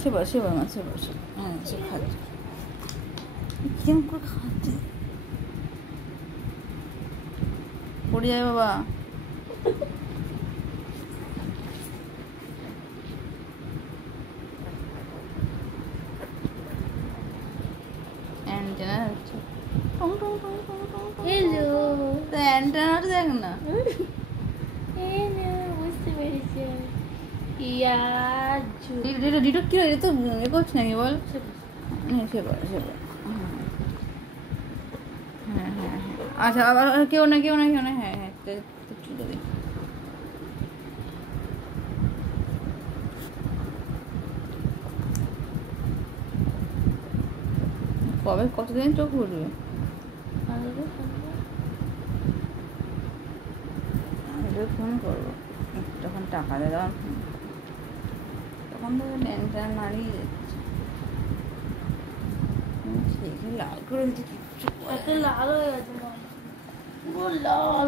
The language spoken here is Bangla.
সেবা সেবা মা সেবা সেবা হ্যাঁ সে খাচ্ছে কেমন করে খাচ্ছে পড়ে যায় বাবা অ্যান্টেনা হচ্ছে টং টং টং টং টং হ্যালো অ্যান্টেনাটা দেখ না বুঝতে পেরেছি ইয়া ডিটো কি এটা তো এ করছে নাকি বল হ্যাঁ সেবা সেবা হ্যাঁ হ্যাঁ হ্যাঁ আচ্ছা আবার কেউ না হ্যাঁ হ্যাঁ চুলো দিই কবে কতদিন চোখ ঘুরবে ফোন করবো যখন টাকা দেওয়া তখন তো টেনশন মারিয়ে যাচ্ছে লাল করে দিচ্ছে লাল হয়ে গেছে পুরো লাল